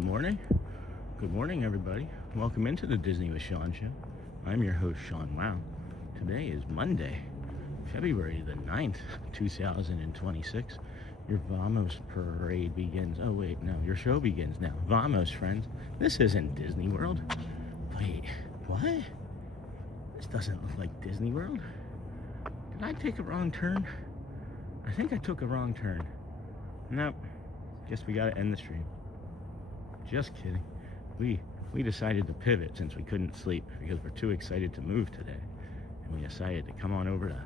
Good morning. Good morning, everybody. Welcome into the Disney with Sean show. I'm your host, Sean Wow. Today is Monday, February the 9th, 2026. Your Vamos parade begins. Oh, wait, no, your show begins now. Vamos, friends. This isn't Disney World. Wait, what? This doesn't look like Disney World. Did I take a wrong turn? I think I took a wrong turn. Nope. Guess we gotta end the stream. Just kidding. We decided to pivot since we couldn't sleep because we're too excited to move today. And we decided to come on over to,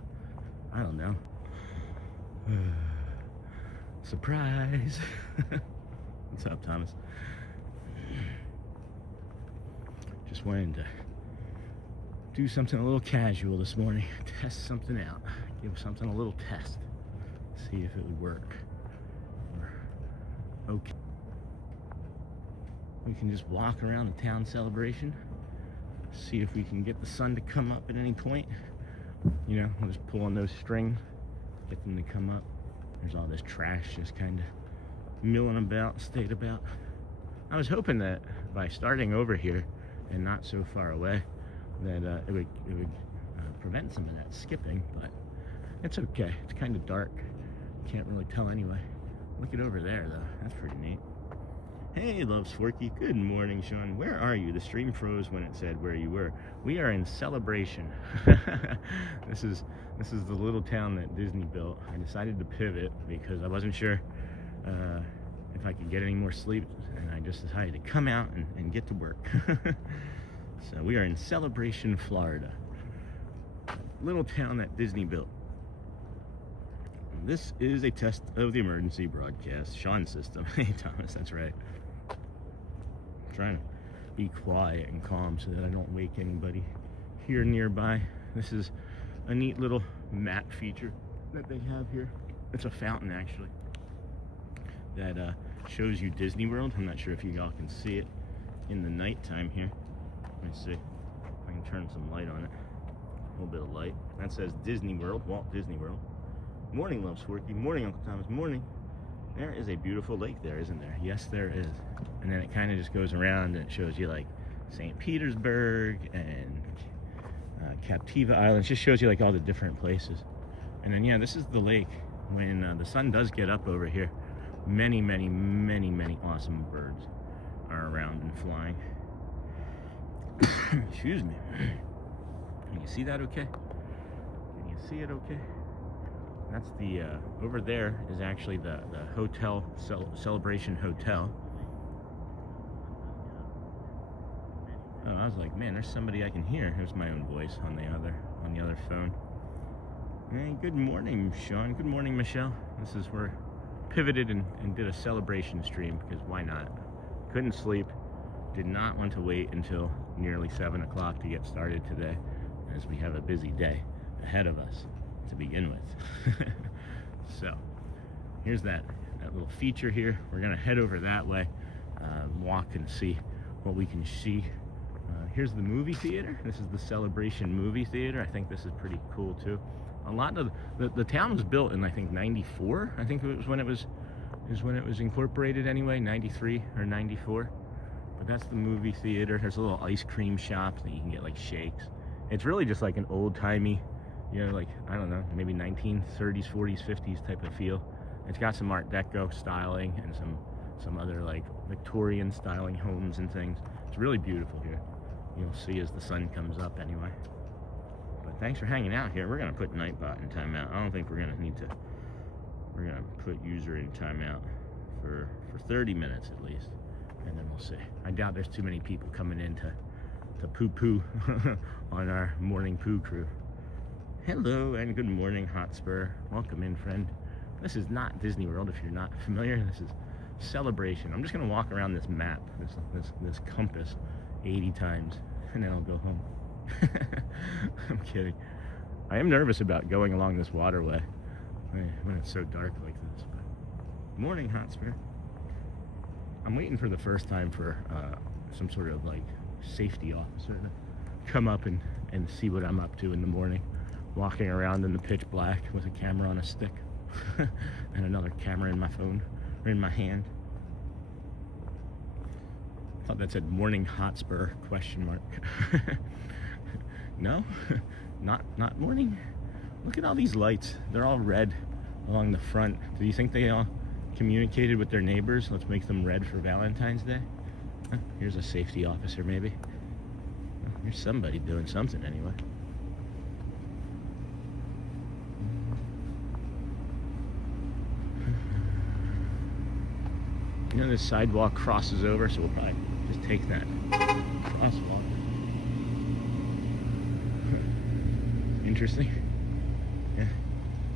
I don't know. Surprise. What's up, Thomas? Just wanted to do something a little casual this morning. Test something out. Give something a little test. See if it would work. Okay. We can just walk around the town celebration, see if we can get the sun to come up at any point. You know, we'll just pull on those strings, get them to come up. There's all this trash just kind of milling about, stayed about. I was hoping that by starting over here and not so far away, that it would prevent some of that skipping, but it's okay. It's kind of dark. Can't really tell anyway. Look at over there, though. That's pretty neat. Hey, Loves Forky. Good morning, Sean. Where are you? The stream froze when it said where you were. We are in Celebration. This is the little town that Disney built. I decided to pivot because I wasn't sure if I could get any more sleep, and I just decided to come out and get to work. So we are in Celebration, Florida. Little town that Disney built. This is a test of the emergency broadcast Sean system. Hey, Thomas, that's right. I'm trying to be quiet and calm so that I don't wake anybody here nearby. This is a neat little map feature that they have here. It's a fountain, actually, that shows you Disney World. I'm not sure if you all can see it in the nighttime here. Let me see if I can turn some light on it. A little bit of light. That says Disney World, Walt Disney World. Morning, Loves Forky. Morning, Uncle Thomas. Morning. There is a beautiful lake there, isn't there? Yes, there is. And then it kind of just goes around and it shows you like St. Petersburg and Captiva Island. It just shows you like all the different places. And then, yeah, this is the lake. When the sun does get up over here, many, many, many, many awesome birds are around and flying. Excuse me. Can you see that okay? Can you see it okay? That's the, over there is actually the hotel, Celebration Hotel. Oh, I was like, man, there's somebody I can hear. There's my own voice on the other phone. Hey, good morning, Sean. Good morning, Michelle. This is where pivoted and did a celebration stream because why not? Couldn't sleep. Did not want to wait until nearly 7 o'clock to get started today, as we have a busy day ahead of us to begin with. So here's that little feature here. We're gonna head over that way, walk and see what we can see. Here's the movie theater. This is the Celebration movie theater. I think this is pretty cool too. A lot of the town was built in, I think, 94. I think it was when it was incorporated anyway, 93 or 94. But that's the movie theater. There's a little ice cream shop that you can get like shakes. It's really just like an old-timey, you know, like, I don't know, maybe 1930s, 40s, 50s type of feel. It's got some Art Deco styling and some other like Victorian styling homes and things. It's really beautiful here. You'll see as the sun comes up anyway. But thanks for hanging out here. We're gonna put Nightbot in timeout. I don't think we're gonna need to. We're gonna put user in timeout for 30 minutes at least, and then we'll see. I doubt there's too many people coming in to poo-poo on our morning poo crew. Hello and good morning, Hotspur. Welcome in, friend. This is not Disney World if you're not familiar. This is Celebration. I'm just gonna walk around this map, this compass 80 times, and then I'll go home. I'm kidding. I am nervous about going along this waterway when it's so dark like this. But morning, Hotspur. I'm waiting for the first time for some sort of like safety officer to come up and see what I'm up to in the morning. Walking around in the pitch black with a camera on a stick and another camera in my phone or in my hand. thought that said Morning Hotspur question mark. No, not morning. Look at all these lights. They're all red along the front. Do you think they all communicated with their neighbors? Let's make them red for Valentine's Day. Huh, here's a safety officer maybe. Here's somebody doing something anyway. You know, this sidewalk crosses over, so we'll probably just take that crosswalk. Interesting. Yeah,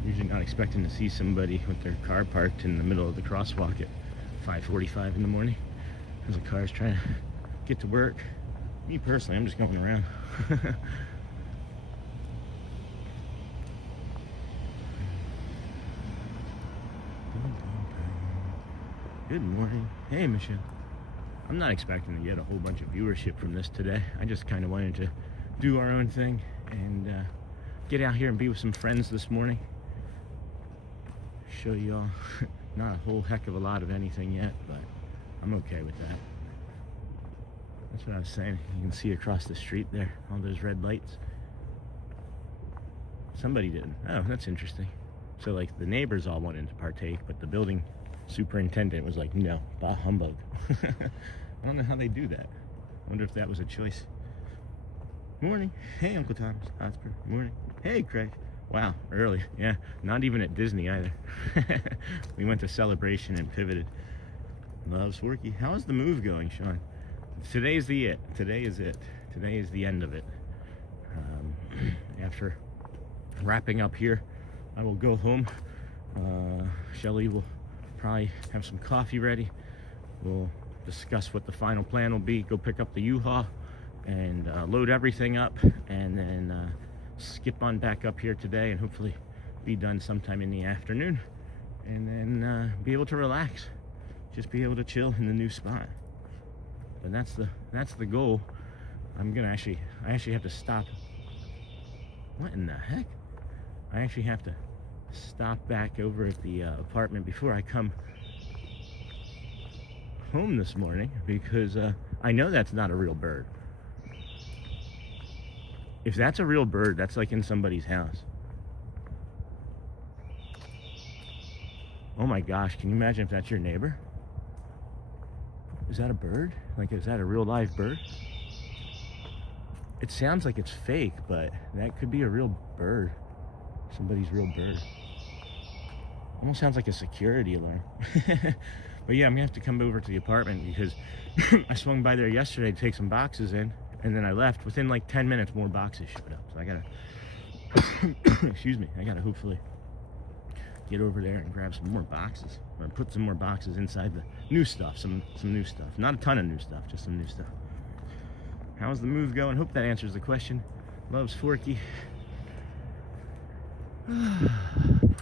usually not expecting to see somebody with their car parked in the middle of the crosswalk at 5:45 in the morning because the car's trying to get to work. Me personally, I'm just going around. Good morning. Hey, Michelle. I'm not expecting to get a whole bunch of viewership from this today. I just kind of wanted to do our own thing and get out here and be with some friends this morning. Show you all not a whole heck of a lot of anything yet, but I'm okay with that. That's what I was saying. You can see across the street there, all those red lights. Somebody didn't. Oh, that's interesting. So like the neighbors all wanted to partake, but the building superintendent was like, no, bah humbug. I don't know how they do that. I wonder if that was a choice. Morning. Hey, Uncle Thomas. Hotspur. Morning. Hey, Craig. Wow, early. Yeah, not even at Disney either. We went to Celebration and pivoted. Loves Forky. How is the move going, Sean? Today's the it. Today is it. Today is the end of it. After wrapping up here, I will go home. Shelly will probably have some coffee ready. We'll discuss what the final plan will be. Go pick up the U-Haul and load everything up, and then skip on back up here today and hopefully be done sometime in the afternoon, and then be able to relax, just be able to chill in the new spot. But that's the goal. I actually have to stop. What in the heck? I actually have to stop back over at the apartment before I come home this morning, because I know that's not a real bird. If that's a real bird, that's like in somebody's house. Oh my gosh, can you imagine if that's your neighbor? Is that a bird? Like, is that a real live bird? It sounds like it's fake, but that could be a real bird. Somebody's real bird. Almost sounds like a security alarm. But yeah, I'm gonna have to come over to the apartment because I swung by there yesterday to take some boxes in, and then I left. Within like 10 minutes, more boxes showed up. So I gotta, excuse me, I gotta hopefully get over there and grab some more boxes, or put some more boxes inside the new stuff, some new stuff. Not a ton of new stuff, just some new stuff. How's the move going? Hope that answers the question. Loves Forky.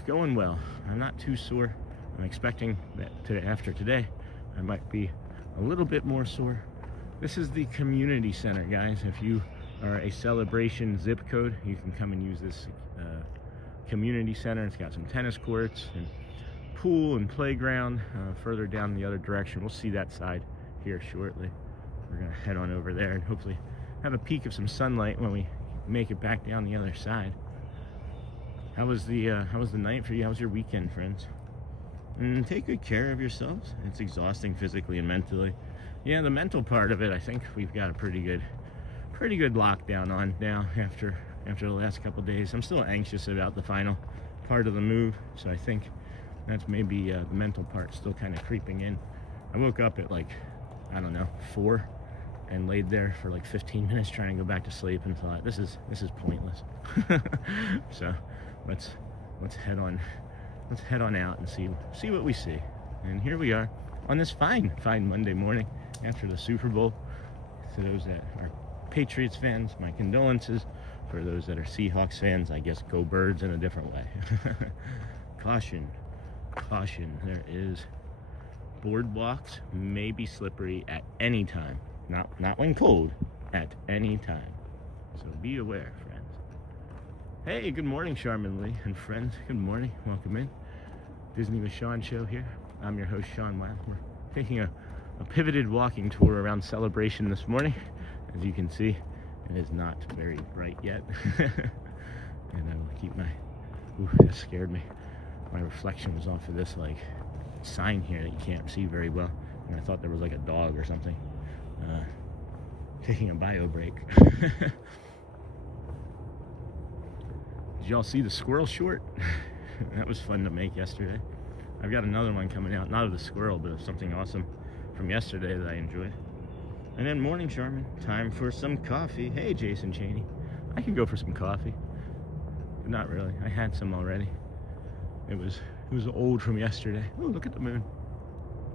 Going well. I'm not too sore. I'm expecting that after today, I might be a little bit more sore. This is the community center, guys. If you are a Celebration zip code, you can come and use this community center. It's got some tennis courts and pool and playground. Further down the other direction, we'll see that side here shortly. We're gonna head on over there and hopefully have a peek of some sunlight when we make it back down the other side. How was the night for you? How was your weekend, friends? And take good care of yourselves. It's exhausting physically and mentally. Yeah, the mental part of it, I think we've got a pretty good lockdown on now after the last couple of days. I'm still anxious about the final part of the move, so I think that's maybe the mental part still kind of creeping in. I woke up at like, I don't know, 4 and laid there for like 15 minutes trying to go back to sleep and thought, this is pointless. So let's head on out and see what we see. And here we are on this fine Monday morning after the Super Bowl. To those that are Patriots fans, my condolences. For those that are Seahawks fans, I guess go Birds in a different way. Caution, there is boardwalks may be slippery at any time. Not when cold, at any time. So be aware, friends. Hey, good morning, Charmin Lee and friends. Good morning, welcome in. Disney with Sean show here. I'm your host, Sean Mile. We're taking a a pivoted walking tour around Celebration this morning. As you can see, it is not very bright yet. And I will keep my, ooh, that scared me. My reflection was off of this like sign here that you can't see very well. And I thought there was like a dog or something taking a bio break. Did y'all see the squirrel short? That was fun to make yesterday. I've got another one coming out, not of the squirrel, but of something awesome from yesterday that I enjoyed. And then morning, Charmin, time for some coffee. Hey, Jason Chaney, I can go for some coffee. But not really, I had some already. It was old from yesterday. Oh, look at the moon.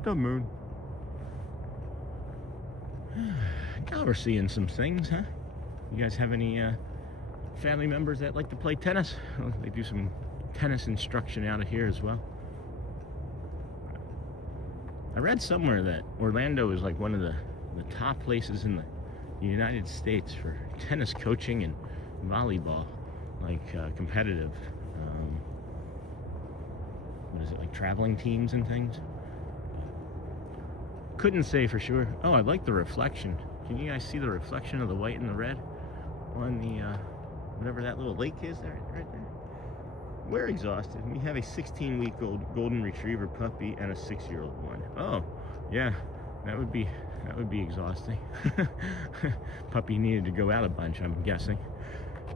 The moon. Now we're seeing some things, huh? You guys have any family members that like to play tennis? Oh, they do some tennis instruction out of here as well. I read somewhere that Orlando is like one of the top places in the United States for tennis coaching and volleyball, like competitive, what is it, like traveling teams and things? Couldn't say for sure. Oh, I like the reflection. Can you guys see the reflection of the white and the red on the, whatever that little lake is there, right there? We're exhausted. We have a 16-week-old golden retriever puppy and a 6-year-old one. Oh, yeah, that would be exhausting. Puppy needed to go out a bunch, I'm guessing.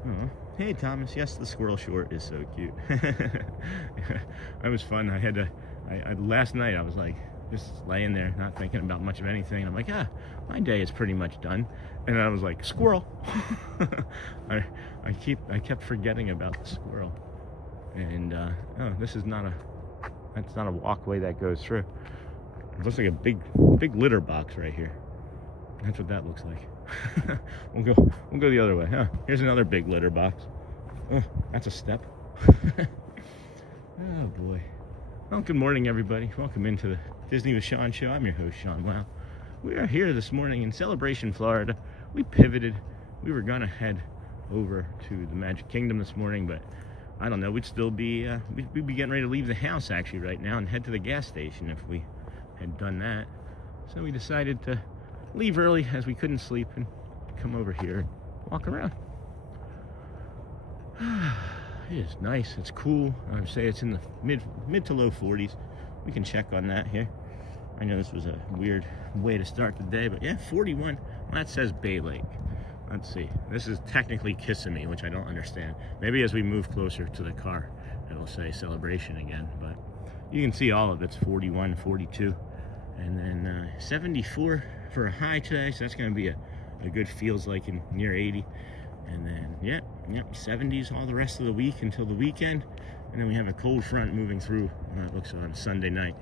Oh. Hey, Thomas. Yes, the squirrel short is so cute. That was fun. I had to. Last night I was like just laying there, not thinking about much of anything. And I'm like, my day is pretty much done. And I was like, squirrel. I kept forgetting about the squirrel. And oh, this is not that's not a walkway that goes through. It looks like a big litter box right here. That's what that looks like. We'll go the other way. Huh? Here's another big litter box. Oh, that's a step. Oh boy. Well, good morning, everybody. Welcome into the Disney with Sean show. I'm your host, Sean. Wow. We are here this morning in Celebration, Florida. We pivoted. We were gonna head over to the Magic Kingdom this morning, but I don't know. We'd still be we'd be getting ready to leave the house actually right now and head to the gas station if we had done that. So we decided to leave early as we couldn't sleep and come over here and walk around. It is nice. It's cool. I would say it's in the mid to low 40s. We can check on that here. I know this was a weird way to start the day, but yeah, 41. Well, that says Bay Lake. Let's see. This is technically Kissimmee, which I don't understand. Maybe as we move closer to the car, it'll say Celebration again. But you can see all of it's 41, 42, and then 74 for a high today. So that's going to be a good feels like in near 80. And then, yep, 70s all the rest of the week until the weekend. And then we have a cold front moving through, it looks on Sunday night.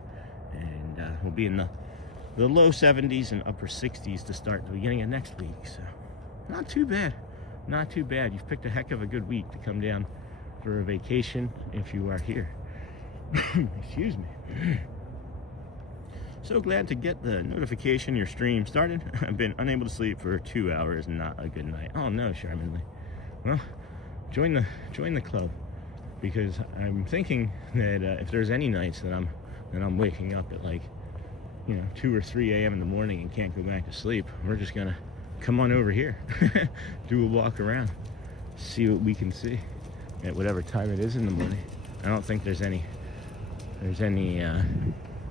And we'll be in the low 70s and upper 60s to start the beginning of next week. So not too bad. Not too bad. You've picked a heck of a good week to come down for a vacation if you are here. Excuse me. So glad to get the notification your stream started. I've been unable to sleep for 2 hours. Not a good night. Oh no, Charmin Lee. Well, join the club, because I'm thinking that if there's any nights that I'm waking up at like 2 or 3 a.m. in the morning and can't go back to sleep, we're just gonna come on over here, do a walk around, see what we can see at whatever time it is in the morning. I don't think there's any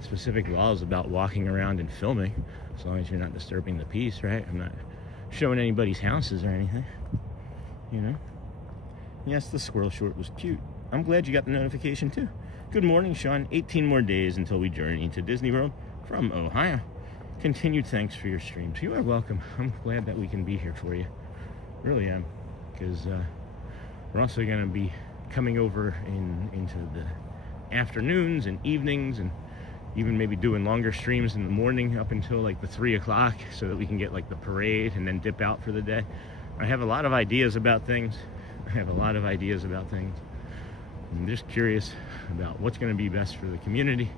specific laws about walking around and filming, as long as you're not disturbing the peace, right? I'm not showing anybody's houses or anything, Yes, the squirrel short was cute. I'm glad you got the notification too. Good morning, Sean. 18 more days until we journey to Disney World from Ohio. Continued thanks for your streams. You are welcome. I'm glad that we can be here for you. Really am, because we're also going to be coming over into the afternoons and evenings, and even maybe doing longer streams in the morning up until like the 3 o'clock, so that we can get like the parade and then dip out for the day. I have a lot of ideas about things. I'm just curious about what's going to be best for the community.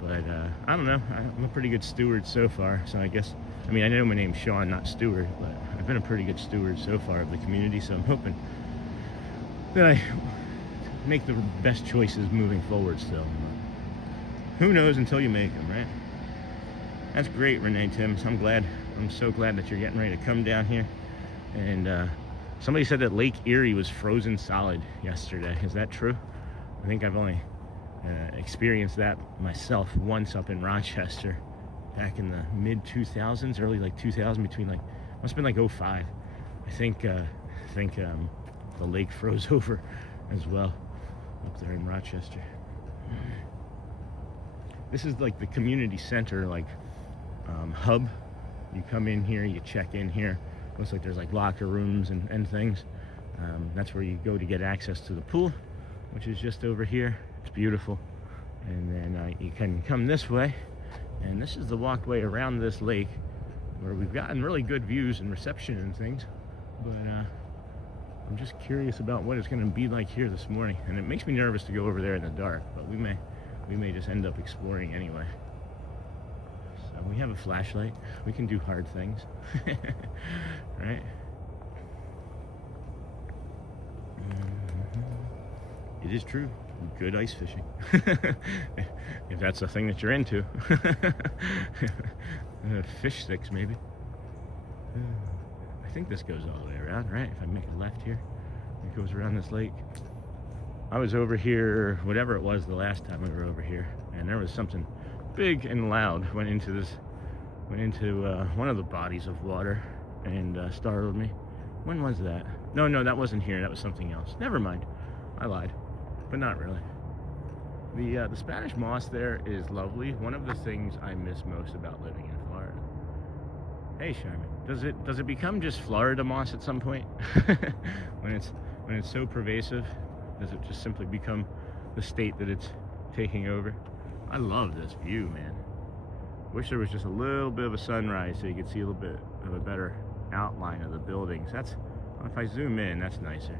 But I don't know. I'm a pretty good steward so far. So I guess, I know my name's Sean, not Stewart, but I've been a pretty good steward so far of the community. So I'm hoping that I make the best choices moving forward still. Who knows until you make them, right? That's great, Renee Timms. I'm so glad that you're getting ready to come down here. And somebody said that Lake Erie was frozen solid yesterday. Is that true? I think I've only experienced that myself once up in Rochester back in the mid 2000s, early like 2000, between like, must have been like '05. I think the lake froze over as well up there in Rochester. This is like the community center, like hub. You come in here, you check in here. Looks like there's like locker rooms and things. That's where you go to get access to the pool, which is just over here. It's beautiful. And then you can come this way, and this is the walkway around this lake where we've gotten really good views and reception and things. But I'm just curious about what it's going to be like here this morning, and it makes me nervous to go over there in the dark, but we may just end up exploring anyway. So we have a flashlight. We can do hard things. Right? It is true. Good ice fishing. If that's a thing that you're into. Fish sticks, maybe. I think this goes all the way around, right? If I make a left here, it goes around this lake. I was over here, whatever it was the last time we were over here, and there was something big and loud went into one of the bodies of water and startled me. When was that? No, that wasn't here. That was something else. Never mind. I lied, but not really. The Spanish moss there is lovely. One of the things I miss most about living in Florida. Hey, Sharman, does it become just Florida moss at some point? when it's so pervasive, does it just simply become the state that it's taking over? I love this view, man. Wish there was just a little bit of a sunrise so you could see a little bit of a better outline of the buildings. If I zoom in, that's nicer.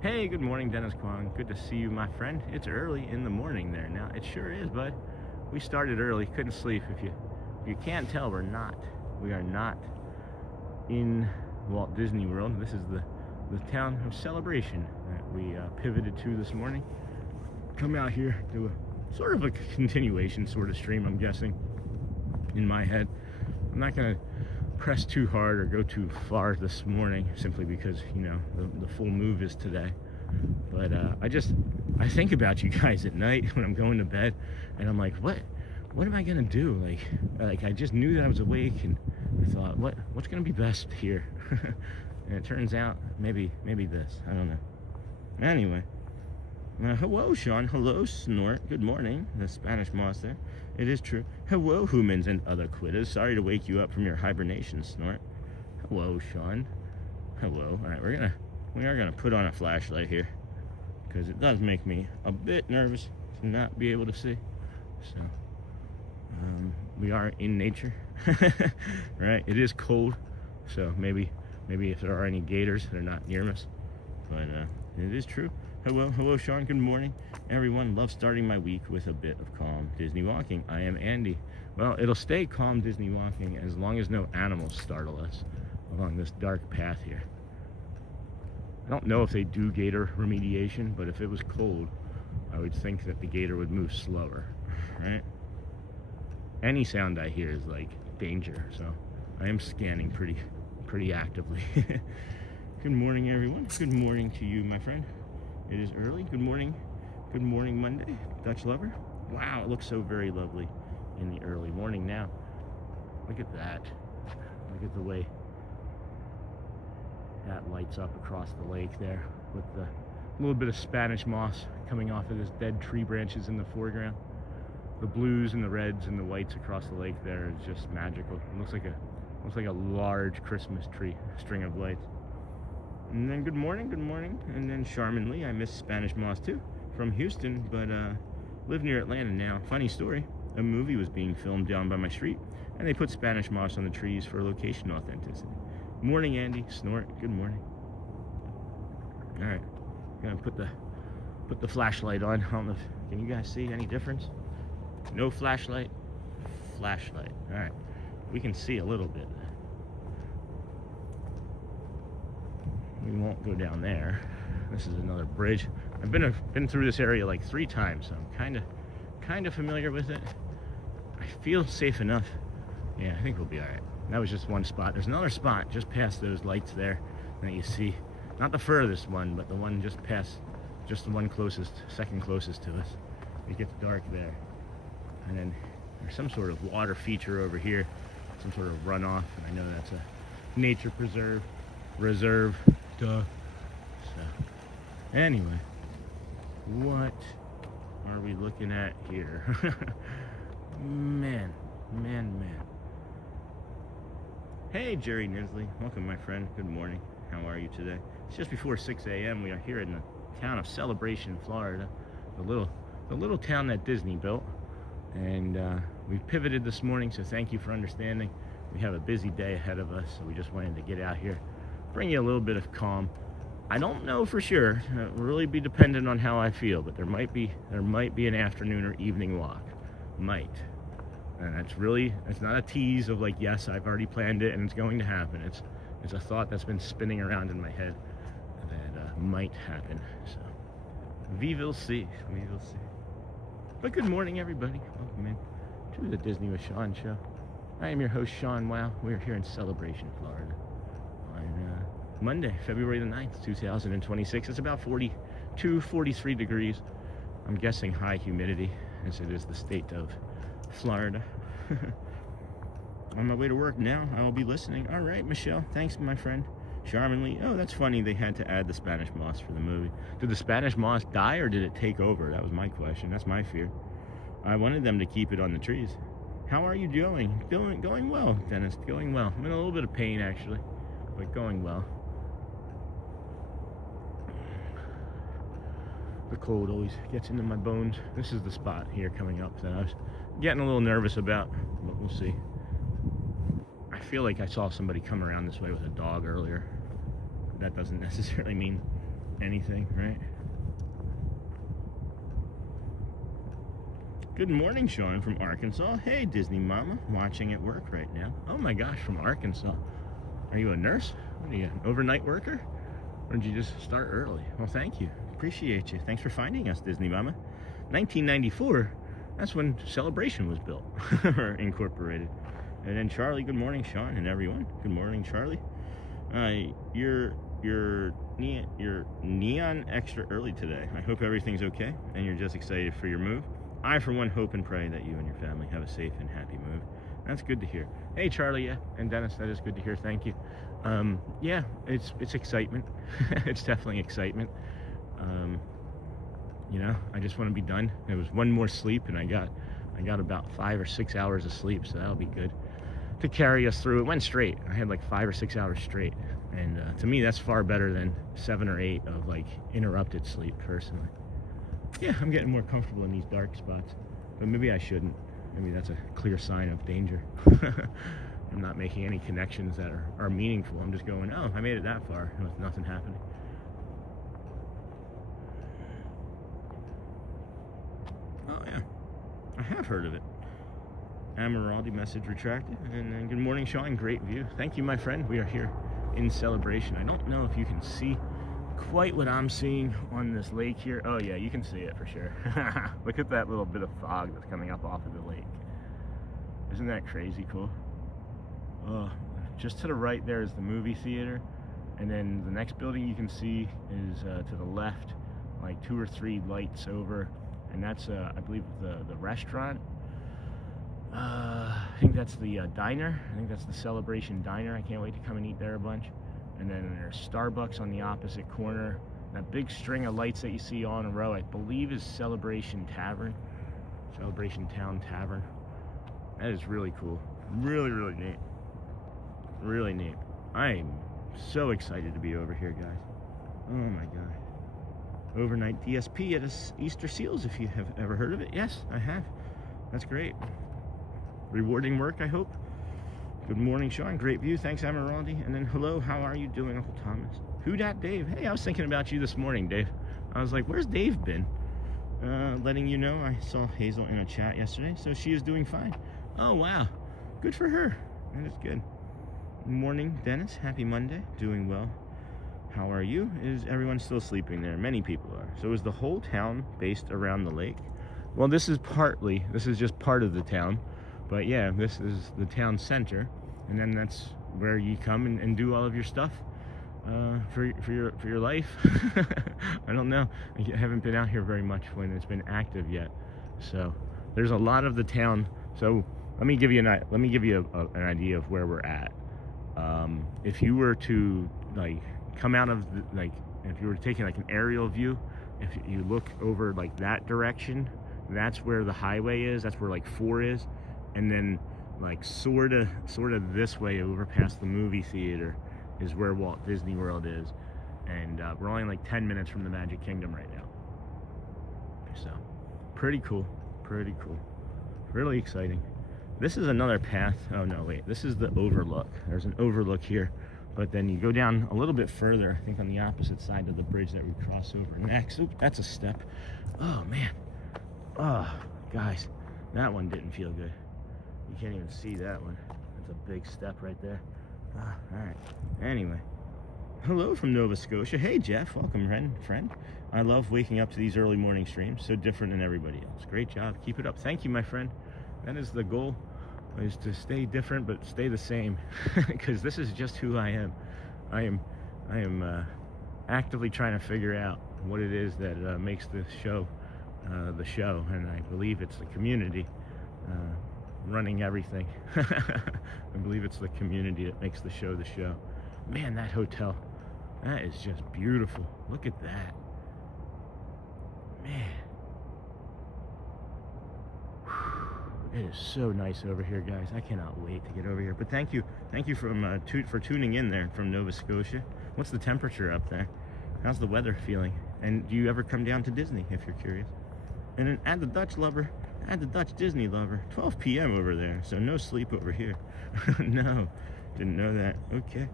Hey, good morning, Dennis Kwong. Good to see you, my friend. It's early in the morning there now. It sure is, bud. We started early, couldn't sleep. If you can't tell, we are not in Walt Disney World. This is the town of Celebration that we pivoted to this morning. Come out here, do a sort of a continuation sort of stream, I'm guessing, in my head. I'm not gonna press too hard or go too far this morning, simply because, you know, the full move is today. But I think about you guys at night when I'm going to bed, and I'm like, what am I gonna do? Like I just knew that I was awake, and I thought, what's gonna be best here? And it turns out maybe this. I don't know. Anyway, hello, Sean. Hello, Snort. Good morning. The Spanish moss there. It is true. Hello, humans and other quitters. Sorry to wake you up from your hibernation, Snort. Hello, Sean. Hello. All right, we are gonna put on a flashlight here, because it does make me a bit nervous to not be able to see. So we are in nature, right? It is cold, so maybe if there are any gators, they're not near us. But it is true. Hello, Sean. Good morning, everyone. Love starting my week with a bit of calm Disney walking. I am Andy. Well, it'll stay calm Disney walking as long as no animals startle us along this dark path here. I don't know if they do gator remediation, but if it was cold, I would think that the gator would move slower, right? Any sound I hear is like danger, so I am scanning pretty actively. Good morning, everyone. Good morning to you, my friend. It is early. Good morning Monday, Dutch lover. Wow, it looks so very lovely in the early morning now. Look at that. Look at the way that lights up across the lake there, with the little bit of Spanish moss coming off of this dead tree branches in the foreground. The blues and the reds and the whites across the lake there is just magical. It looks like a large Christmas tree, string of lights. And then good morning, and then Charmin Lee. I miss Spanish moss too, from Houston, but live near Atlanta now. Funny story, a movie was being filmed down by my street, and they put Spanish moss on the trees for location authenticity. Morning, Andy. Snort. Good morning. All right, gonna put the flashlight on. I don't know can you guys see any difference? No flashlight. Flashlight. All right, we can see a little bit. We won't go down there. This is another bridge. I've been through this area like 3 times, so I'm kind of familiar with it. I feel safe enough Yeah, I think we'll be all right. That was just one spot. There's another spot just past those lights there that you see. Not the furthest one, but the one just past, just the one closest, second closest to us. It gets dark there. And then there's some sort of water feature over here, some sort of runoff, and I know that's a nature reserve, duh. So, anyway, what are we looking at here? Man. Hey, Jerry Nisley. Welcome, my friend. Good morning. How are you today? It's just before 6 a.m. We are here in the town of Celebration, Florida, the little town that Disney built. And we've pivoted this morning, so thank you for understanding. We have a busy day ahead of us, so we just wanted to get out here, bring you a little bit of calm. I don't know for sure. It will really be dependent on how I feel, but there might be an afternoon or evening walk. Might. And it's not a tease of like, yes, I've already planned it and it's going to happen. It's a thought that's been spinning around in my head that might happen. So, we will see. But good morning, everybody. Welcome in to the Disney with Sean show. I am your host, Sean Wow. We're here in Celebration, Florida on Monday, February the 9th, 2026. It's about 42, 43 degrees. I'm guessing high humidity, as it is the state of Florida. On my way to work now. I will be listening. All right, Michelle. Thanks, my friend. Charmingly. Oh, that's funny. They had to add the Spanish moss for the movie. Did the Spanish moss die or did it take over? That was my question. That's my fear. I wanted them to keep it on the trees. How are you doing? Going well, Dennis. Going well. I'm in a little bit of pain, actually, but going well. The cold always gets into my bones. This is the spot here coming up that I was getting a little nervous about, but we'll see. I feel like I saw somebody come around this way with a dog earlier. That doesn't necessarily mean anything, right? Good morning, Sean from Arkansas. Hey, Disney Mama, watching at work right now. Oh my gosh, from Arkansas. Are you a nurse? What are you, an overnight worker? Or did you just start early? Well, thank you. Appreciate you. Thanks for finding us, Disney Mama. 1994, that's when Celebration was built, or incorporated. And then Charlie, good morning, Sean, and everyone. Good morning, Charlie. You're neon extra early today. I hope everything's okay, and you're just excited for your move. I, for one, hope and pray that you and your family have a safe and happy move. That's good to hear. Hey, Charlie, yeah, and Dennis, that is good to hear. Thank you. Yeah, it's excitement. It's definitely excitement. You know, I just want to be done. It was one more sleep, and I got about 5 or 6 hours of sleep, so that'll be good to carry us through. It went straight. I had like 5 or 6 hours straight, and to me, that's far better than 7 or 8 of like interrupted sleep, personally. Yeah, I'm getting more comfortable in these dark spots, but maybe I shouldn't. Maybe that's a clear sign of danger. I'm not making any connections that are meaningful. I'm just going, oh, I made it that far with nothing happening. Oh, yeah. I have heard of it. Amiraldi message retracted. And then good morning, Sean. Great view. Thank you, my friend. We are here in Celebration. I don't know if you can see quite what I'm seeing on this lake here. Oh, yeah, you can see it for sure. Look at that little bit of fog that's coming up off of the lake. Isn't that crazy cool? Oh, just to the right there is the movie theater. And then the next building you can see is to the left, like 2 or 3 lights over. And that's, I believe, the restaurant. I think that's the diner. I think that's the Celebration Diner. I can't wait to come and eat there a bunch. And then there's Starbucks on the opposite corner. That big string of lights that you see all in a row, I believe, is Celebration Tavern. Celebration Town Tavern. That is really cool. Really, really neat. Really neat. I'm so excited to be over here, guys. Oh my god. Overnight DSP at Easter Seals, if you have ever heard of it. Yes, I have. That's great. Rewarding work, I hope. Good morning, Sean. Great view. Thanks, Amiraldi. And then, hello, how are you doing, Uncle Thomas? Who dat Dave? Hey, I was thinking about you this morning, Dave. I was like, where's Dave been? Letting you know, I saw Hazel in a chat yesterday, so she is doing fine. Oh, wow. Good for her. That is good. Morning, Dennis. Happy Monday. Doing well. How are you? Is everyone still sleeping there? Many people are. So is the whole town based around the lake? Well, this is just part of the town. But yeah, this is the town center, and then that's where you come and do all of your stuff for your life. I don't know. I haven't been out here very much when it's been active yet. So there's a lot of the town. So let me give you an idea of where we're at. If you were to like come out of if you were taking like an aerial view, if you look over like that direction, that's where the highway is. That's where like 4 is, and then like sort of this way over past the movie theater is where Walt Disney World is, and we're only like 10 minutes from the Magic Kingdom right now. So pretty cool, really exciting. This is another path. Oh no, wait, this is the overlook. There's an overlook here, but then you go down a little bit further, I think on the opposite side of the bridge that we cross over next. Oop, that's a step. Oh man, oh guys, that one didn't feel good. You can't even see that one. That's a big step right there. All right, anyway, hello from Nova Scotia. Hey Jeff, welcome friend. I love waking up to these early morning streams, so different than everybody else. Great job, keep it up. Thank you, my friend. That is the goal, is to stay different but stay the same, because this is just who I am. I am actively trying to figure out what it is that makes this show the show, and I believe it's the community running everything. I believe it's the community that makes the show the show. Man, that hotel, that is just beautiful. Look at that, man. It is so nice over here, guys. I cannot wait to get over here. But thank you for tuning in there from Nova Scotia. What's the temperature up there? How's the weather feeling? And do you ever come down to Disney, if you're curious? And then add the Dutch lover, add the Dutch Disney lover. 12 p.m. over there, so no sleep over here. No, didn't know that. Okay.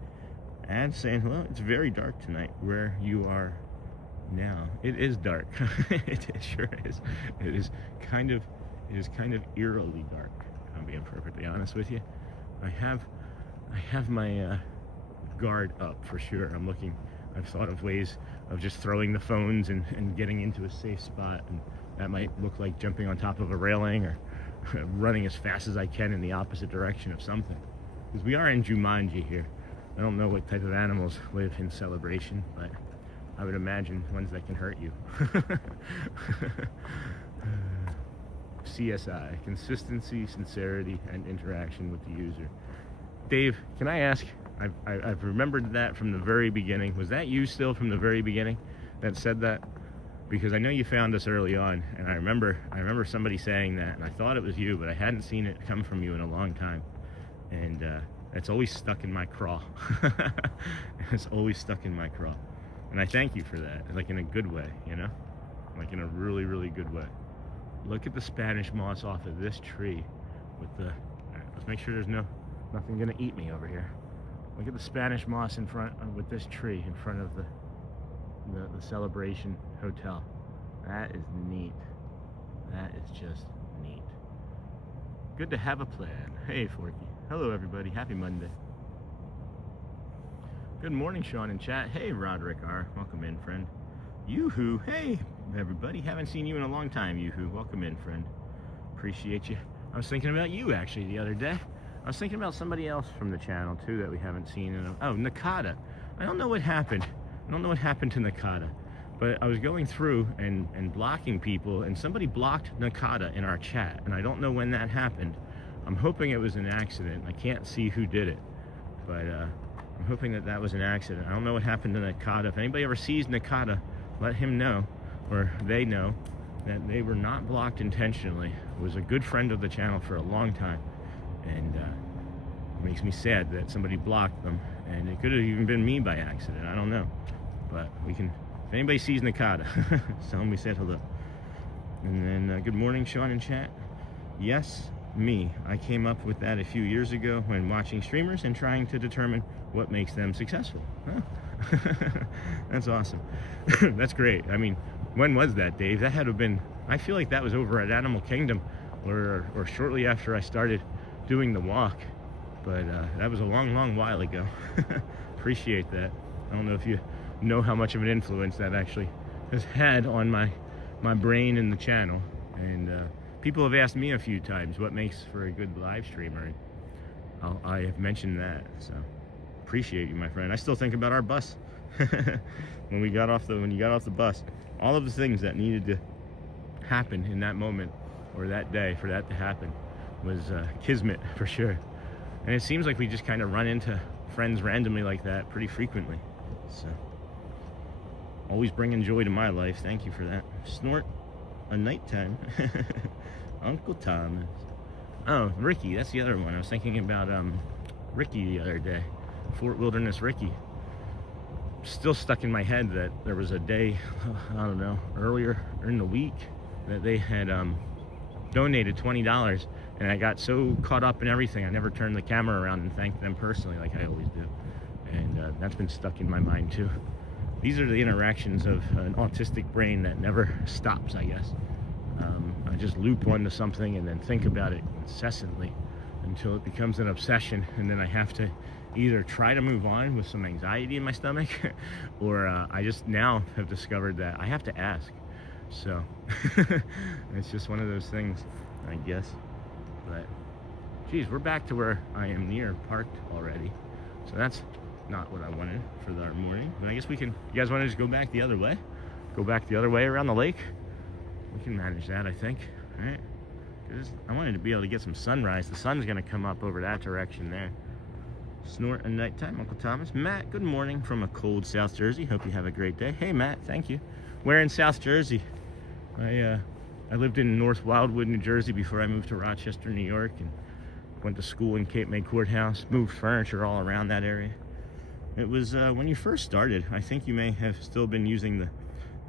Add saying hello. It's very dark tonight where you are now. It is dark. It sure is. It is kind of eerily dark, if I'm being perfectly honest with you. I have my guard up for sure. I've thought of ways of just throwing the phones and getting into a safe spot, and that might look like jumping on top of a railing or running as fast as I can in the opposite direction of something. Because we are in Jumanji here. I don't know what type of animals live in Celebration, but I would imagine ones that can hurt you. CSI, consistency, sincerity, and interaction with the user. Dave, can I ask, I've remembered that from the very beginning. Was that you still from the very beginning that said that? Because I know you found us early on, and I remember somebody saying that, and I thought it was you, but I hadn't seen it come from you in a long time. And it's always stuck in my craw. It's always stuck in my craw. And I thank you for that, like in a good way, you know? Like in a really, really good way. Look at the Spanish moss off of this tree with the, all right, let's make sure there's nothing gonna eat me over here. Look at the Spanish moss in front with this tree in front of the Celebration Hotel. That is neat. That is just neat. Good to have a plan. Hey Forky. Hello everybody, happy Monday. Good morning, Sean in chat. Hey Roderick R, welcome in, friend. Yoo-hoo, hey everybody, haven't seen you in a long time, Yoo-hoo. Welcome in, friend. Appreciate you. I was thinking about you actually the other day. I was thinking about somebody else from the channel too that we haven't seen in oh, Nakata. I don't know what happened. I don't know what happened to Nakata, but I was going through and blocking people, and somebody blocked Nakata in our chat, and I don't know when that happened. I'm hoping it was an accident. I can't see who did it, but I'm hoping that was an accident. I don't know what happened to Nakata. If anybody ever sees Nakata, let him know, or they know, that they were not blocked intentionally. Was a good friend of the channel for a long time, and it makes me sad that somebody blocked them, and it could have even been me by accident. I don't know, but we can, if anybody sees Nakata, tell him we said hello. And then good morning, Sean in chat. Yes, me. I came up with that a few years ago when watching streamers and trying to determine what makes them successful. Huh? That's awesome. That's great. I mean, when was that, Dave? That had to have been, I feel like that was over at Animal Kingdom or shortly after I started doing the walk. But that was a long, long while ago. Appreciate that. I don't know if you know how much of an influence that actually has had on my brain and the channel. And People have asked me a few times what makes for a good live streamer. I have mentioned that, so appreciate you, my friend. I still think about our bus when you got off the bus. All of the things that needed to happen in that moment or that day for that to happen was kismet for sure. And it seems like we just kind of run into friends randomly like that pretty frequently. So always bringing joy to my life. Thank you for that. Snort a nighttime. Uncle Thomas. Oh, Ricky, that's the other one. I was thinking about Ricky the other day. Fort Wilderness Ricky. Still stuck in my head that there was a day, I don't know, earlier in the week that they had donated $20, and I got so caught up in everything I never turned the camera around and thanked them personally like I always do. And that's been stuck in my mind too. These are the interactions of an autistic brain that never stops, I guess. I just loop onto something and then think about it incessantly until it becomes an obsession, and then I have to either try to move on with some anxiety in my stomach or I just now have discovered that I have to ask. So it's just one of those things, I guess. But geez, we're back to where I am near parked already, so that's not what I wanted for our morning. But I guess we can, you guys want to just go back the other way? Go back the other way around the lake? We can manage that, I think. All right. I wanted to be able to get some sunrise. The sun's going to come up over that direction there. Snort a nighttime, Uncle Thomas. Matt, good morning from a cold South Jersey. Hope you have a great day. Hey, Matt, thank you. Where in South Jersey? I lived in North Wildwood, New Jersey before I moved to Rochester, New York, and went to school in Cape May Courthouse, moved furniture all around that area. It was when you first started. I think you may have still been using the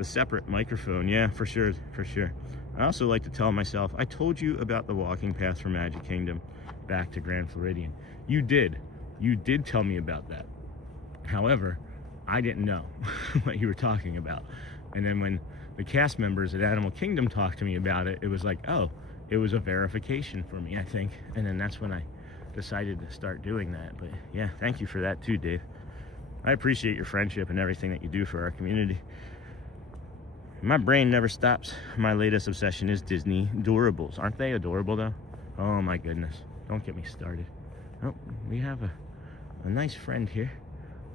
separate microphone. Yeah, for sure, for sure. I also like to tell myself, I told you about the walking path from Magic Kingdom back to Grand Floridian. You did tell me about that. However, I didn't know what you were talking about. And then when the cast members at Animal Kingdom talked to me about it, it was like, oh, it was a verification for me, I think. And then that's when I decided to start doing that. But yeah, thank you for that too, Dave. I appreciate your friendship and everything that you do for our community. My brain never stops. My latest obsession is Disney durables. Aren't they adorable though? Oh my goodness. Don't get me started. Oh, we have a nice friend here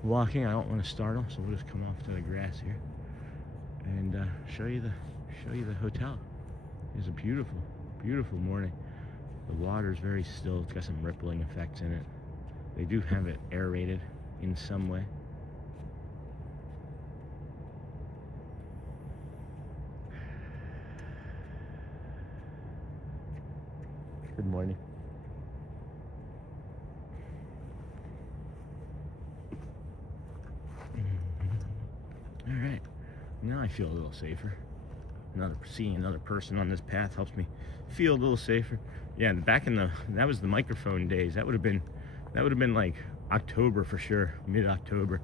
walking. I don't want to startle, so we'll just come off to the grass here and show you the hotel. It's a beautiful, beautiful morning. The water's very still. It's got some rippling effects in it. They do have it aerated in some way. Good morning. All right, now I feel a little safer. Seeing another person on this path helps me feel a little safer. Yeah, back in that was the microphone days. That would have been like October for sure, mid-October.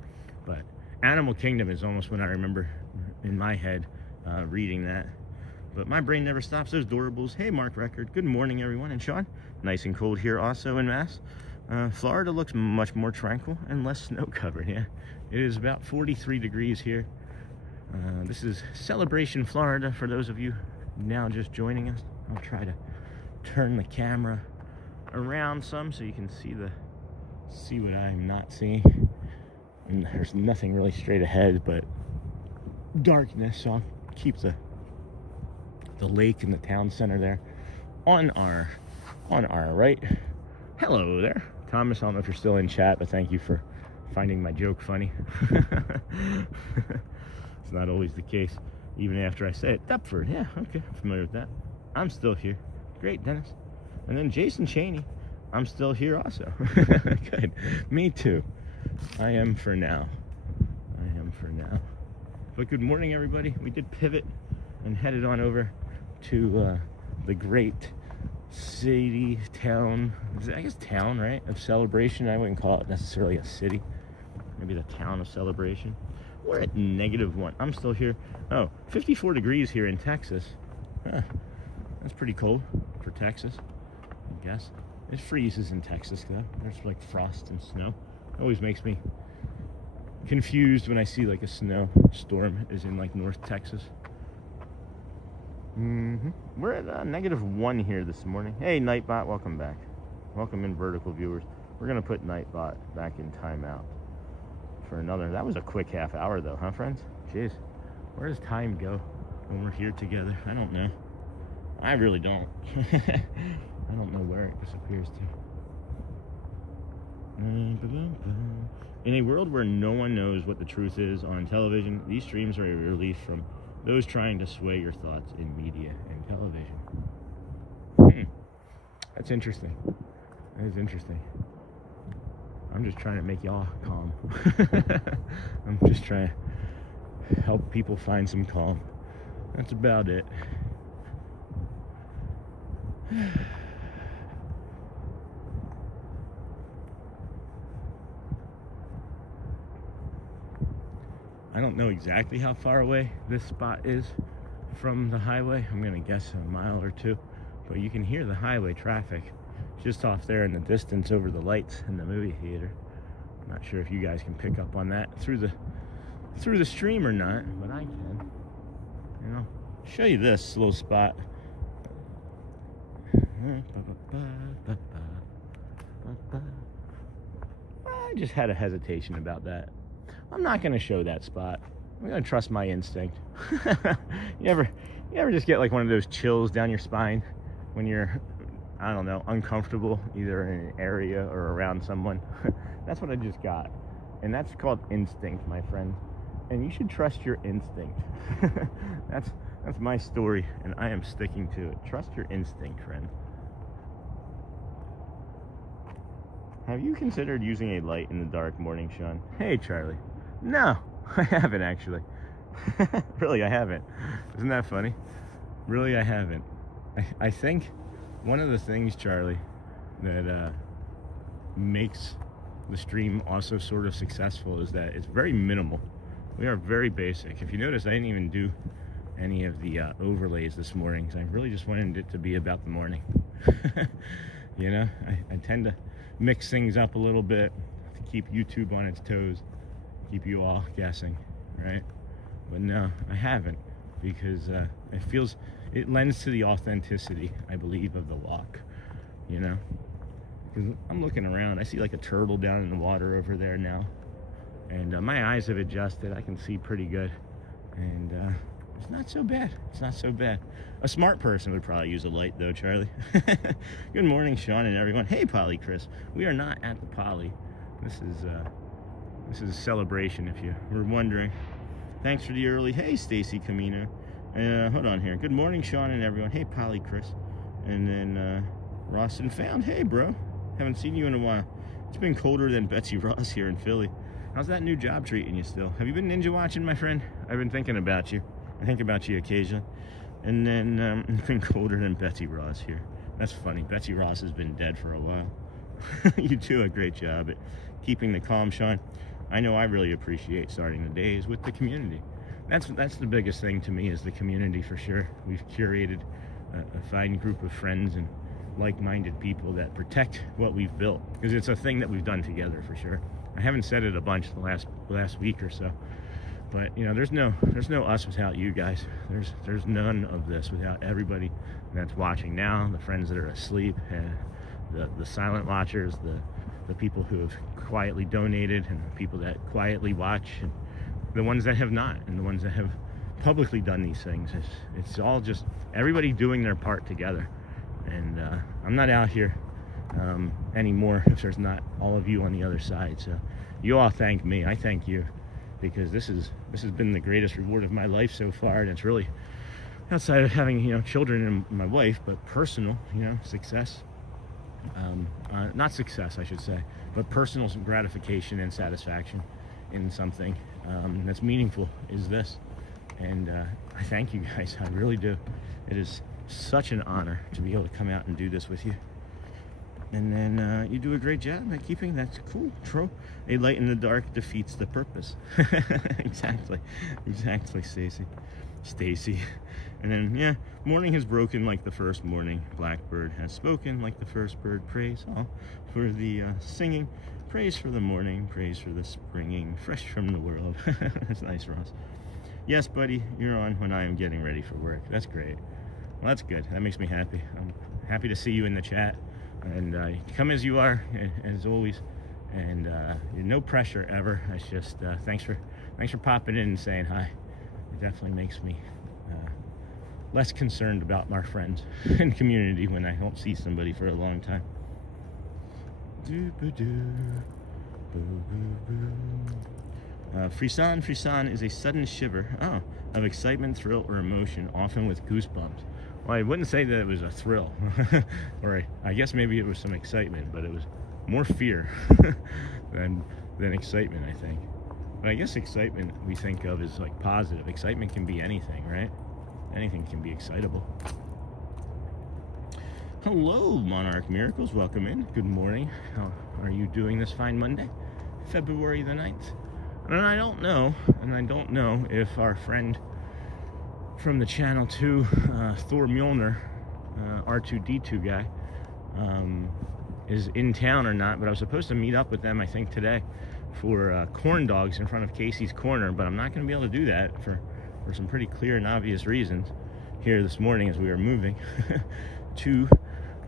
But Animal Kingdom is almost when I remember in my head reading that. But my brain never stops. Those durables. Hey, Mark Record. Good morning, everyone. And Sean, nice and cold here also in Mass. Florida looks much more tranquil and less snow covered. Yeah, it is about 43 degrees here. This is Celebration, Florida. For those of you now just joining us, I'll try to turn the camera around some so you can see what I'm not seeing. And there's nothing really straight ahead but darkness, so I'll keep the lake and the town center there on our right. Hello there, Thomas. I don't know if you're still in chat, but thank you for finding my joke funny. It's not always the case, even after I say it. Deptford, yeah, okay, I'm familiar with that. I'm still here. Great, Dennis. And then Jason Cheney, I'm still here also. Good, me too. I am for now. But good morning, everybody. We did pivot and headed on over to the great city, town, I guess town, right, of Celebration. I wouldn't call it necessarily a city. Maybe the town of Celebration. We're at -1. I'm still here. Oh, 54 degrees here in Texas. Huh. That's pretty cold for Texas, I guess. It freezes in Texas, though. There's like frost and snow. It always makes me confused when I see like a snowstorm is in like North Texas. We're at -1 here this morning. Hey, Nightbot, welcome back. Welcome in, vertical viewers. We're going to put Nightbot back in timeout for another. That was a quick half hour, though, huh, friends? Jeez. Where does time go when we're here together? I don't know. I really don't. I don't know where it disappears to. In a world where no one knows what the truth is on television, these streams are a relief from those trying to sway your thoughts in media and television. That's interesting. That is interesting. I'm just trying to make y'all calm. I'm just trying to help people find some calm. That's about it. I don't know exactly how far away this spot is from the highway. I'm gonna guess a mile or two, but you can hear the highway traffic just off there in the distance over the lights in the movie theater. I'm not sure if you guys can pick up on that through the stream or not, but I can. And I'll show you this little spot. I just had a hesitation about that. I'm not going to show that spot. I'm going to trust my instinct. You ever just get like one of those chills down your spine when you're, I don't know, uncomfortable either in an area or around someone? That's what I just got. And that's called instinct, my friend. And you should trust your instinct. That's my story, and I am sticking to it. Trust your instinct, friend. Have you considered using a light in the dark morning, Sean? Hey, Charlie. No, I haven't actually. Really, I haven't. Isn't that funny? Really, I haven't. I think one of the things, Charlie, that makes the stream also sort of successful is that it's very minimal. We are very basic. If you notice, I didn't even do any of the overlays this morning, because I really just wanted it to be about the morning. You know, I tend to mix things up a little bit to keep YouTube on its toes, keep you all guessing, right? But no, I haven't, because it lends to the authenticity, I believe, of the walk, you know? Because I'm looking around, I see like a turtle down in the water over there now, and my eyes have adjusted. I can see pretty good, and it's not so bad. It's not so bad. A smart person would probably use a light, though, Charlie. Good morning, Sean and everyone. Hey, Polly Chris. We are not at the Polly. This is a celebration, if you were wondering. Thanks for the early. Hey, Stacy Camino. Hold on here. Good morning, Sean and everyone. Hey, Polly Chris. And then Ross and Found. Hey, bro. Haven't seen you in a while. It's been colder than Betsy Ross here in Philly. How's that new job treating you still? Have you been ninja watching, my friend? I've been thinking about you. I think about you occasionally. And then it's been colder than Betsy Ross here. That's funny. Betsy Ross has been dead for a while. You do a great job at keeping the calm, Sean. I know I really appreciate starting the days with the community. That's the biggest thing to me, is the community, for sure. We've curated a fine group of friends and like-minded people that protect what we've built, because it's a thing that we've done together, for sure. I haven't said it a bunch the last week or so, but you know, there's no us without you guys. There's none of this without everybody that's watching now, the friends that are asleep, the silent watchers, the people who have quietly donated, and the people that quietly watch, and the ones that have not, and the ones that have publicly done these things. It's all just everybody doing their part together. And I'm not out here anymore if there's not all of you on the other side. So you all thank me. I thank you, because this has been the greatest reward of my life so far. And it's really, outside of having, you know, children and my wife, but personal, you know, success. Not success, I should say, but personal gratification and satisfaction in something that's meaningful is this. And I thank you guys. I really do. It is such an honor to be able to come out and do this with you. And then you do a great job at keeping, that's cool, true. A light in the dark defeats the purpose. Exactly, Stacy. And then, yeah, morning has broken like the first morning. Blackbird has spoken like the first bird. Praise all for the singing. Praise for the morning. Praise for the springing. Fresh from the world. That's nice, Ross. Yes, buddy, you're on when I am getting ready for work. That's great. Well, that's good. That makes me happy. I'm happy to see you in the chat. And come as you are, as always. And no pressure ever. It's just thanks for popping in and saying hi. It definitely makes me less concerned about our friends and community when I don't see somebody for a long time. Frisson is a sudden shiver of excitement, thrill, or emotion, often with goosebumps. Well, I wouldn't say that it was a thrill, or I guess maybe it was some excitement, but it was more fear than excitement, I think. But I guess excitement we think of as like positive. Excitement can be anything, right? Anything can be excitable. Hello, Monarch Miracles. Welcome in. Good morning. How are you doing this fine Monday, February the 9th? And I don't know if our friend from the Channel 2, Thor Mjolnir, R2-D2 guy, is in town or not, but I was supposed to meet up with them, I think, today for corn dogs in front of Casey's Corner, but I'm not going to be able to do that for some pretty clear and obvious reasons here this morning as we are moving to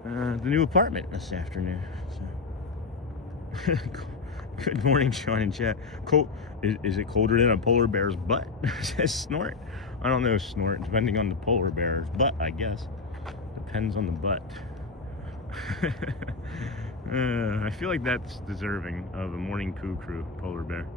the new apartment this afternoon. So. Good morning, Sean and chat. Is it colder than a polar bear's butt? Says Snort. I don't know, Snort, depending on the polar bear's butt, I guess. Depends on the butt. I feel like that's deserving of a morning poo crew, polar bear.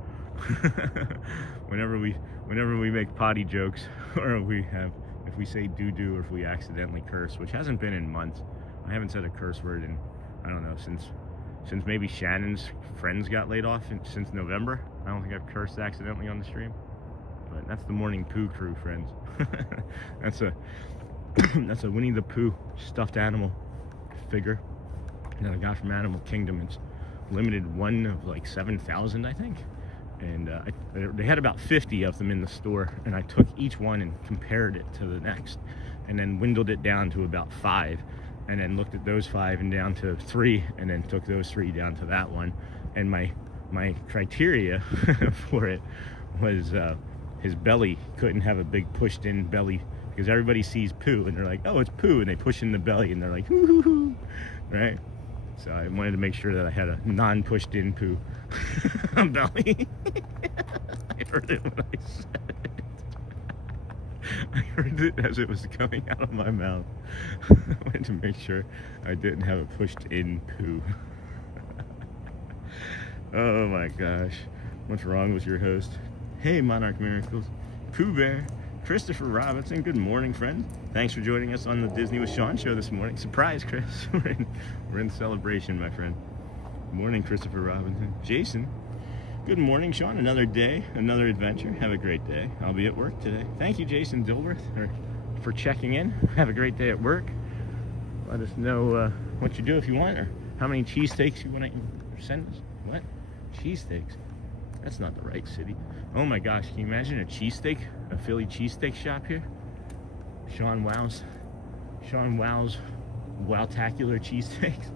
whenever we make potty jokes, or if we say doo-doo, or if we accidentally curse, which hasn't been in months. I haven't said a curse word in, I don't know, since maybe Shannon's friends got laid off since November. I don't think I've cursed accidentally on the stream. But that's the morning poo crew, friends. that's a Winnie the Pooh stuffed animal figure that I got from Animal Kingdom. It's limited one of like 7,000, I think. And they had about 50 of them in the store, and I took each one and compared it to the next, and then dwindled it down to about 5, and then looked at those 5 and down to 3, and then took those 3 down to that one. And my criteria for it was his belly couldn't have a big pushed in belly, because everybody sees poo and they're like, oh, it's poo, and they push in the belly and they're like, hoo hoo hoo, right? So I wanted to make sure that I had a non-pushed in poo belly. I heard it when I said it. I heard it as it was coming out of my mouth. I wanted to make sure I didn't have a pushed in poo. Oh my gosh. What's wrong with your host? Hey, Monarch Miracles. Pooh Bear. Christopher Robinson. Good morning, friend. Thanks for joining us on the Disney with Sean show this morning. Surprise, Chris. We're in celebration, my friend. Good morning, Christopher Robinson. Jason. Good morning, Sean. Another day, another adventure. Have a great day. I'll be at work today. Thank you, Jason Dilworth, for checking in. Have a great day at work. Let us know what you do if you want, or how many cheesesteaks you want to send us. What? Cheesesteaks? That's not the right city. Oh my gosh, can you imagine a cheesesteak? A Philly cheesesteak shop here? Sean Wow's Wowtacular cheesesteaks.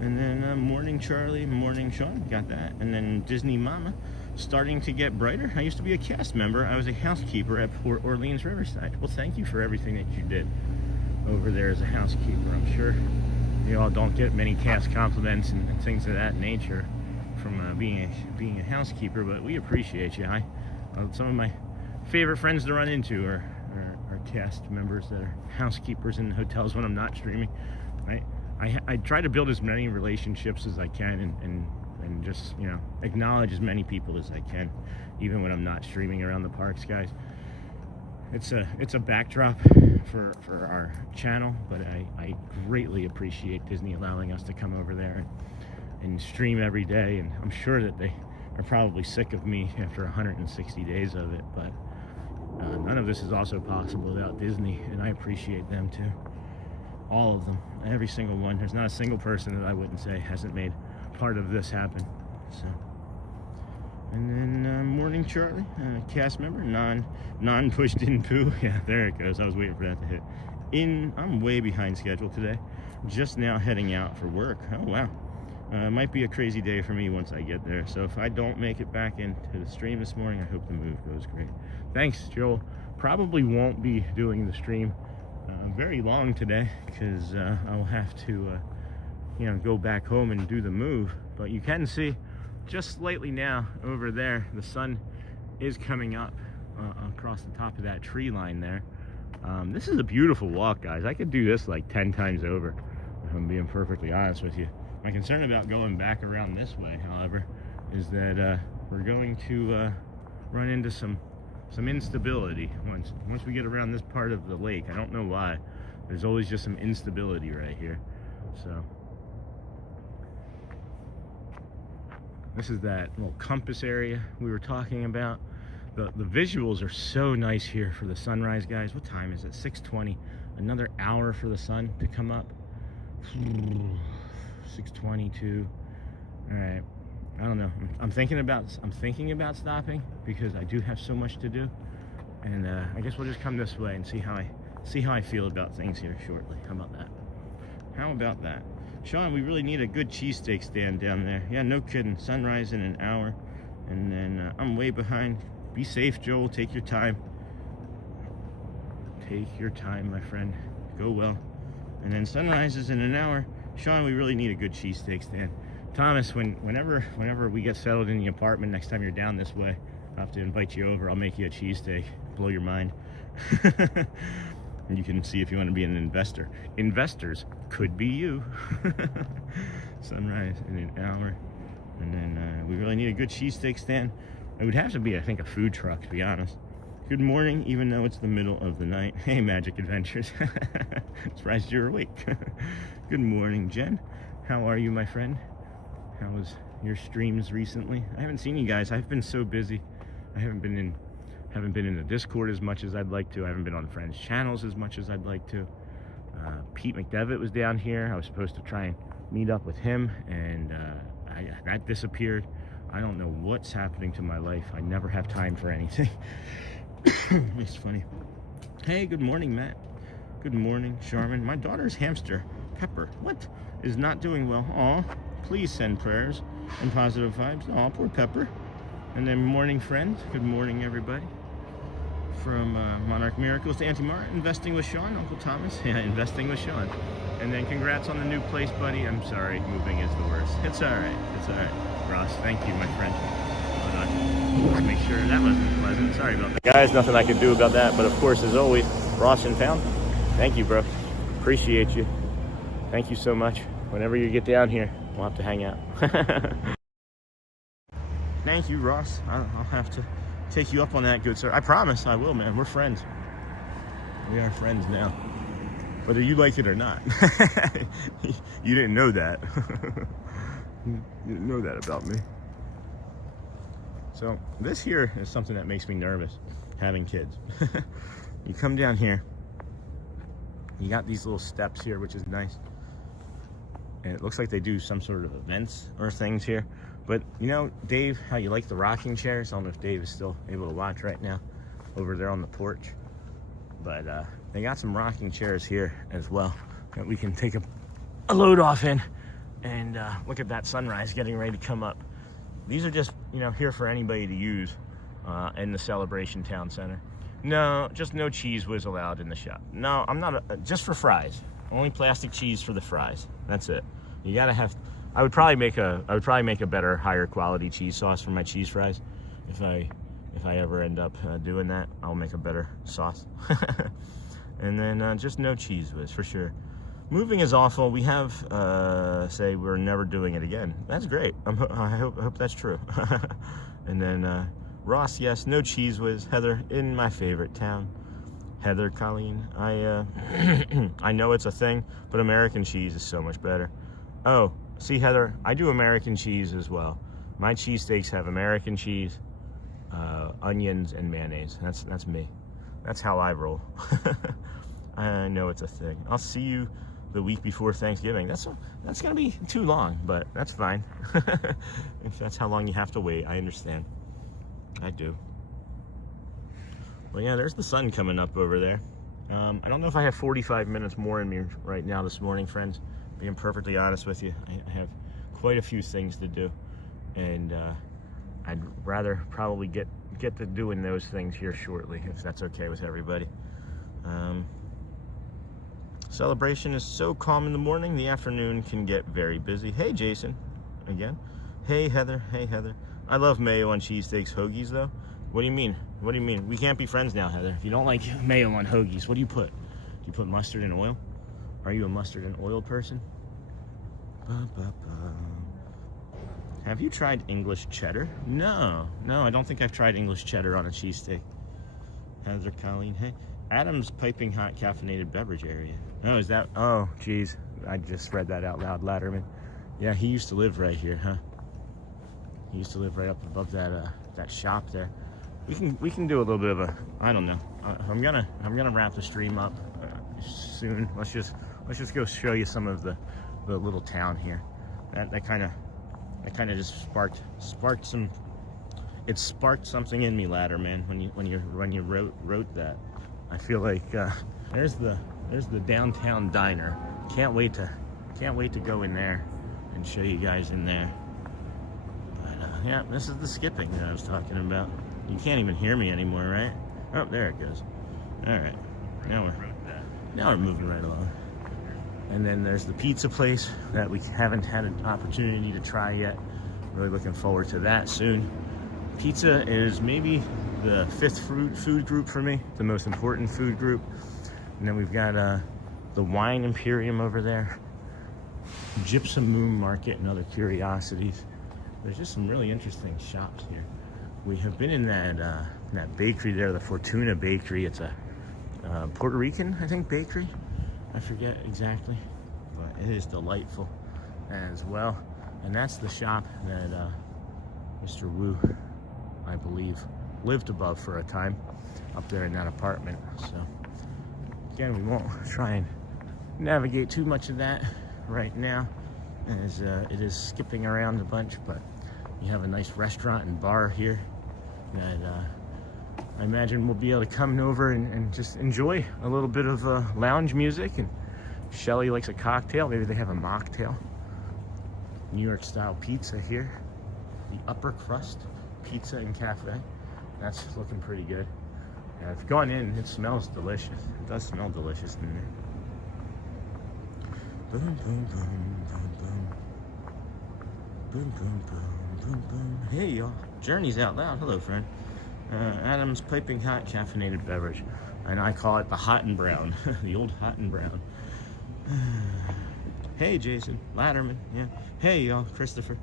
And then morning Charlie, morning Sean, got that. And then Disney Mama, starting to get brighter. I used to be a cast member. I was a housekeeper at Port Orleans Riverside. Well, thank you for everything that you did over there as a housekeeper. I'm sure you all don't get many cast compliments and things of that nature from being a housekeeper, but we appreciate you. Some of my favorite friends to run into are cast members that are housekeepers in hotels when I'm not streaming. I try to build as many relationships as I can and just, you know, acknowledge as many people as I can, even when I'm not streaming around the parks, guys. It's a backdrop for our channel, but I greatly appreciate Disney allowing us to come over there and stream every day, and I'm sure that they are probably sick of me after 160 days of it, but none of this is also possible without Disney, and I appreciate them too. All of them, every single one. There's not a single person that I wouldn't say hasn't made part of this happen. So, and then morning Charlie, cast member, non pushed in poo. Yeah, there it goes. I was waiting for that to hit. I'm way behind schedule today. Just now heading out for work. Oh wow, It might be a crazy day for me once I get there. So if I don't make it back into the stream this morning, I hope the move goes great. Thanks, Joel. Probably won't be doing the stream very long today because I'll have to, go back home and do the move. But you can see just slightly now over there, the sun is coming up across the top of that tree line there. This is a beautiful walk, guys. I could do this like 10 times over, if I'm being perfectly honest with you. My concern about going back around this way, however, is that we're going to run into some instability once we get around this part of the lake. I don't know why. There's always just some instability right here. So this is that little compass area we were talking about. The visuals are so nice here for the sunrise, guys. What time is it? 6:20. Another hour for the sun to come up. 6:22. All right. I don't know. I'm thinking about stopping because I do have so much to do, and I guess we'll just come this way and see how I feel about things here shortly. How about that? How about that? Sean, we really need a good cheesesteak stand down there. Yeah, no kidding. Sunrise in an hour, and then I'm way behind. Be safe, Joel. Take your time. Take your time, my friend. Go well. And then sunrise is in an hour. Sean, we really need a good cheesesteak stand. Thomas, whenever we get settled in the apartment, next time you're down this way, I'll have to invite you over. I'll make you a cheesesteak. Blow your mind. And you can see if you want to be an investor. Investors could be you. Sunrise in an hour. And then we really need a good cheesesteak stand. It would have to be, I think, a food truck, to be honest. Good morning, even though it's the middle of the night. Hey, Magic Adventures. Surprised you're awake. Good morning, Jen. How are you, my friend? How was your streams recently? I haven't seen you guys. I've been so busy. I haven't been in the Discord as much as I'd like to. I haven't been on friends' channels as much as I'd like to. Pete McDevitt was down here. I was supposed to try and meet up with him, and that disappeared. I don't know what's happening to my life. I never have time for anything. It's funny. Hey, good morning, Matt. Good morning, Charmin. My daughter's hamster, Pepper, is not doing well. Aw, please send prayers and positive vibes. Aw, poor Pepper. And then morning, friends. Good morning, everybody. From Monarch Miracles to Auntie Mara, investing with Sean, Uncle Thomas. Yeah, investing with Sean. And then congrats on the new place, buddy. I'm sorry, moving is the worst. It's all right. It's all right. Ross, thank you, my friend. Let's make sure that wasn't pleasant. Sorry about that. Guys, nothing I can do about that. But of course, as always, Ross and Found. Thank you, bro. Appreciate you. Thank you so much. Whenever you get down here, we'll have to hang out. Thank you, Ross. I'll have to take you up on that, good sir. I promise I will, man. We're friends. We are friends now. Whether you like it or not. You didn't know that. You didn't know that about me. So this here is something that makes me nervous, having kids. You come down here, you got these little steps here, which is nice. And it looks like they do some sort of events or things here. But you know, Dave, how you like the rocking chairs? I don't know if Dave is still able to watch right now over there on the porch. But they got some rocking chairs here as well that we can take a load off in. And look at that sunrise getting ready to come up. These are just, here for anybody to use in the Celebration Town Center. No, just no cheese whiz allowed in the shop. No, I'm not, just for fries. Only plastic cheese for the fries. That's it. You gotta have, I would probably make a better, higher quality cheese sauce for my cheese fries. If I ever end up doing that, I'll make a better sauce. And then just no cheese whiz for sure. Moving is awful. We have say we're never doing it again. That's great. I hope that's true. And then Ross, yes, no cheese whiz. Heather, in my favorite town. Heather, Colleen, I know it's a thing, but American cheese is so much better. Oh, see, Heather, I do American cheese as well. My cheesesteaks have American cheese, onions, and mayonnaise. That's me. That's how I roll. I know it's a thing. I'll see you the week before Thanksgiving. That's gonna be too long, but that's fine. If that's how long you have to wait, I understand. I do. Well, yeah, there's the sun coming up over there. I don't know if I have 45 minutes more in me right now this morning, friends. Being perfectly honest with you, I have quite a few things to do, and I'd rather probably get to doing those things here shortly, if that's okay with everybody. Celebration is so calm in the morning. The afternoon can get very busy. Hey, Jason, again. Hey, Heather. Hey, Heather. I love mayo on cheesesteaks, hoagies, though. What do you mean? What do you mean? We can't be friends now, Heather. If you don't like mayo on hoagies, what do you put? Do you put mustard and oil? Are you a mustard and oil person? Have you tried English cheddar? No, I don't think I've tried English cheddar on a cheesesteak. Heather, Colleen, hey. Adam's piping hot caffeinated beverage area. Oh, is that? Oh, geez. I just read that out loud, Latterman. Yeah, he used to live right here, huh? He used to live right up above that shop there. We can do a little bit of a, I don't know. I'm gonna wrap the stream up soon. Let's just go show you some of the little town here. That kind of just sparked some. It sparked something in me, Latterman, when you wrote that. I feel like there's the downtown diner. Can't wait to go in there and show you guys in there. But yeah, this is the skipping that I was talking about. You can't even hear me anymore, right? Oh, there it goes. All right, now we're moving right along. And then there's the pizza place that we haven't had an opportunity to try yet. Really looking forward to that soon. Pizza is maybe the 5th food group for me, the most important food group. And then we've got the Wine Imperium over there, Gypsum Moon Market, and other curiosities. There's just some really interesting shops here. We have been in that bakery there, the Fortuna Bakery. It's a Puerto Rican, I think, bakery. I forget exactly, but it is delightful as well. And that's the shop that Mr. Wu, I believe, lived above for a time up there in that apartment. So again, we won't try and navigate too much of that right now, as it is skipping around a bunch, but you have a nice restaurant and bar here that I imagine we'll be able to come over and just enjoy a little bit of lounge music. And Shelly likes a cocktail. Maybe they have a mocktail. New York style pizza here. The Upper Crust Pizza and Cafe. That's looking pretty good. Yeah, I've gone in, it smells delicious. It does smell delicious in there. Boom, boom, boom, boom, boom. Boom, boom, boom, boom, boom. Hey, y'all. Journey's out loud. Hello, friend. Adam's piping hot caffeinated beverage. And I call it the hot and brown. The old hot and brown. Hey, Jason. Latterman. Yeah. Hey, y'all. Christopher.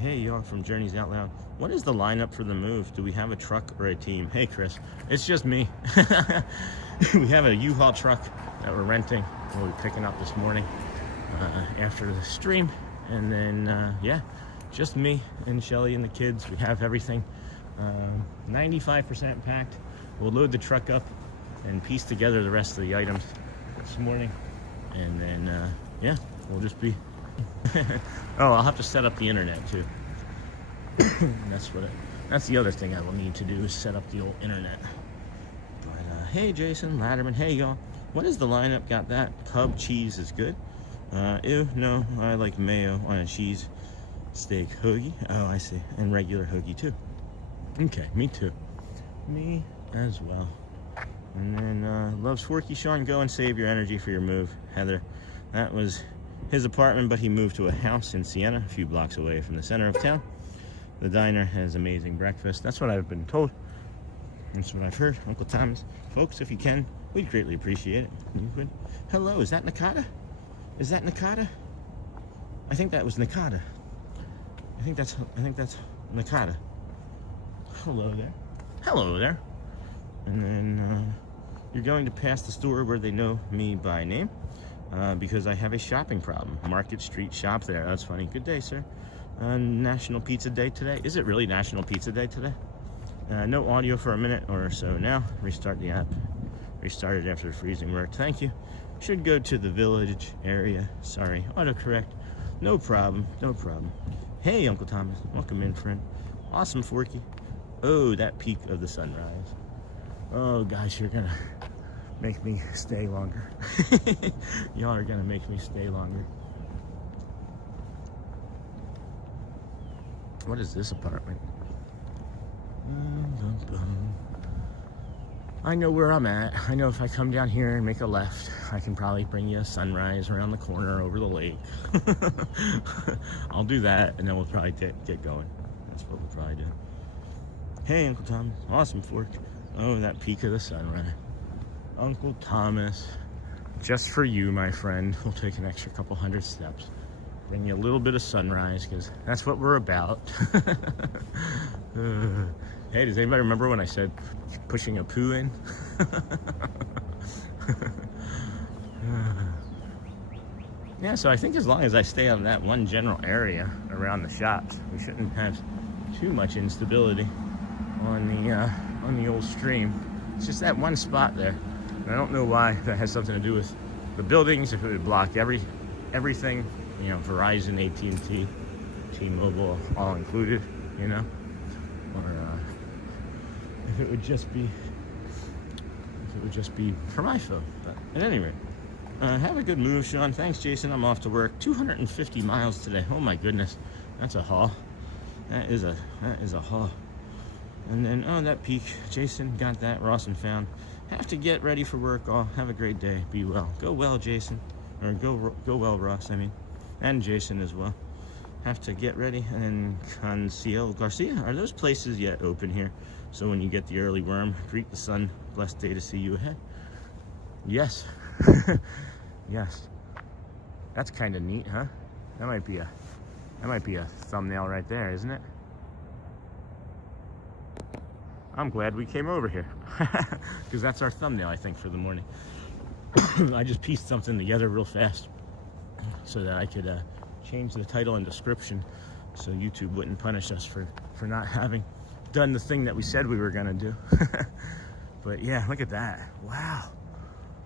Hey, y'all from Journeys Out Loud. What is the lineup for the move? Do we have a truck or a team? Hey, Chris. It's just me. We have a U-Haul truck that we're renting. We'll be picking up this morning after the stream. And then, yeah, just me and Shelly and the kids. We have everything 95% packed. We'll load the truck up and piece together the rest of the items this morning. And then, yeah, we'll just be... Oh, I'll have to set up the internet too. That's the other thing I will need to do, is set up the old internet. But hey, Jason, Latterman, hey y'all. What is the lineup? Got that? Cub cheese is good. Ew, no, I like mayo on a cheese steak hoagie. Oh, I see, and regular hoagie too. Okay, me too. Me as well. And then loves Forky Sean. Go and save your energy for your move, Heather. That was his apartment, but he moved to a house in Siena, a few blocks away from the center of town. The diner has amazing breakfast. That's what I've been told. That's what I've heard. Uncle Thomas. Folks, if you can, we'd greatly appreciate it. You would. Hello, is that Nakata? Is that Nakata? I think that was Nakata. I think that's Nakata. Hello there. Hello there. And then you're going to pass the store where they know me by name. Because I have a shopping problem. Market Street shop there. That's funny. Good day, sir. National Pizza Day today. Is it really National Pizza Day today? No audio for a minute or so now. Restart the app. Restarted after the freezing worked. Thank you. Should go to the village area. Sorry. Autocorrect. No problem. No problem. Hey, Uncle Thomas. Welcome in, friend. Awesome, Forky. Oh, that peak of the sunrise. Oh, gosh, you're gonna make me stay longer. Y'all are gonna make me stay longer. What is this apartment? I know where I'm at. I know if I come down here and make a left, I can probably bring you a sunrise around the corner over the lake. I'll do that, and then we'll probably get going. That's what we'll probably do. Hey, Uncle Tom. Awesome fork. Oh, that peak of the sunrise. Uncle Thomas. Just for you, my friend. We'll take an extra couple hundred steps. Bring you a little bit of sunrise, because that's what we're about. Hey, does anybody remember when I said pushing a poo in? Yeah, so I think as long as I stay on that one general area around the shops, we shouldn't have too much instability on the old stream. It's just that one spot there. And I don't know why that has something to do with the buildings, if it would block everything, you know, Verizon, AT&T, T-Mobile, all included, you know, or if it would just be for my phone. But at any rate, have a good move, Sean. Thanks, Jason. I'm off to work. 250 miles today. Oh my goodness, that's a haul. That is a haul. And then, oh, that peak. Jason got that. Ross and found. Have to get ready for work. Oh, have a great day. Be well. Go well, Jason. Or go well, Ross, I mean. And Jason as well. Have to get ready. And then Conceal Garcia. Are those places yet open here? So when you get the early worm, greet the sun. Blessed day to see you ahead. Yes. Yes. That's kind of neat, huh? That might be a thumbnail right there, isn't it? I'm glad we came over here, because that's our thumbnail, I think, for the morning. I just pieced something together real fast so that I could change the title and description so YouTube wouldn't punish us for not having done the thing that we said we were going to do. But yeah, look at that. Wow.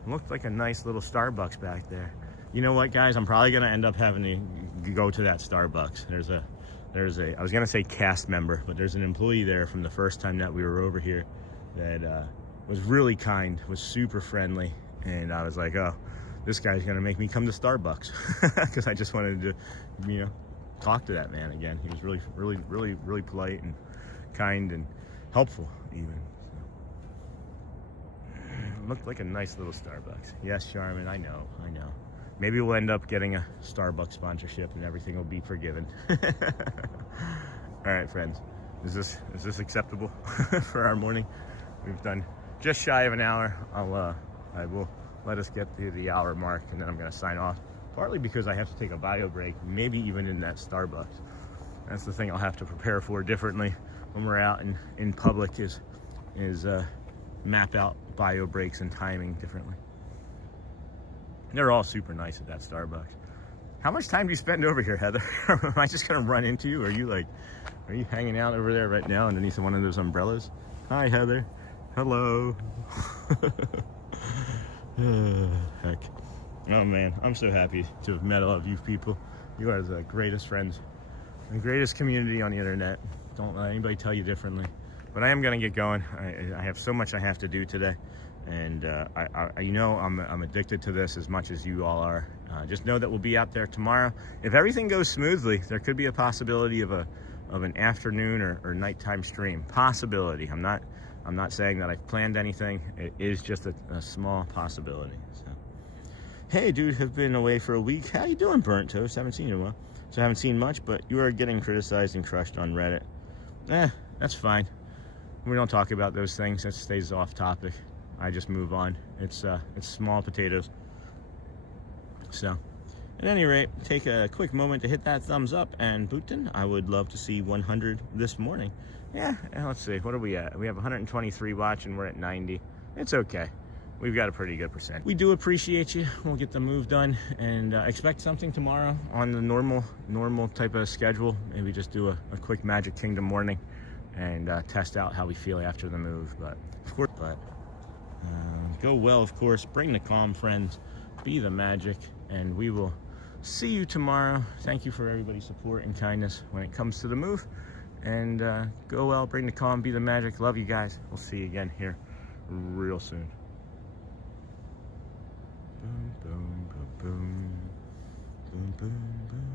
Looked like a nice little Starbucks back there. You know what, guys? I'm probably going to end up having to go to that Starbucks. There's a, I was going to say cast member, but there's an employee there from the first time that we were over here that was really kind, was super friendly. And I was like, oh, this guy's going to make me come to Starbucks, because I just wanted to, you know, talk to that man again. He was really polite and kind and helpful even. So, looked like a nice little Starbucks. Yes, Charmin, I know. Maybe we'll end up getting a Starbucks sponsorship and everything will be forgiven. All right, friends. Is this acceptable for our morning? We've done just shy of an hour. I will let us get to the hour mark, and then I'm going to sign off. Partly because I have to take a bio break, maybe even in that Starbucks. That's the thing I'll have to prepare for differently when we're out in public is map out bio breaks and timing differently. They're all super nice at that Starbucks. How much time do you spend over here, Heather? Am I just gonna run into you? Are you hanging out over there right now underneath one of those umbrellas? Hi, Heather. Hello. Heck. Oh man, I'm so happy to have met all of you people. You are the greatest friends, the greatest community on the internet. Don't let anybody tell you differently. But I am gonna get going. I have so much I have to do today. And you know, I'm addicted to this as much as you all are. Just know that we'll be out there tomorrow. If everything goes smoothly, there could be a possibility of an afternoon or nighttime stream. Possibility. I'm not saying that I've planned anything. It is just a small possibility. So, hey, dude, have been away for a week. How you doing, Burnt Toast? Haven't seen you in a while. So I haven't seen much, but you are getting criticized and crushed on Reddit. That's fine. We don't talk about those things. That stays off topic. I just move on. It's small potatoes. So, at any rate, take a quick moment to hit that thumbs up, and Bhutan, I would love to see 100 this morning. Yeah, let's see, what are we at? We have 123 watching, we're at 90. It's okay. We've got a pretty good percent. We do appreciate you. We'll get the move done, and expect something tomorrow on the normal type of schedule. Maybe just do a quick Magic Kingdom morning and test out how we feel after the move. But of course, go well, of course. Bring the calm, friends. Be the magic, and we will see you tomorrow. Thank you for everybody's support and kindness when it comes to the move. And go well, bring the calm, be the magic. Love you guys. We'll see you again here real soon. Boom, boom, boom, boom, boom, boom, boom.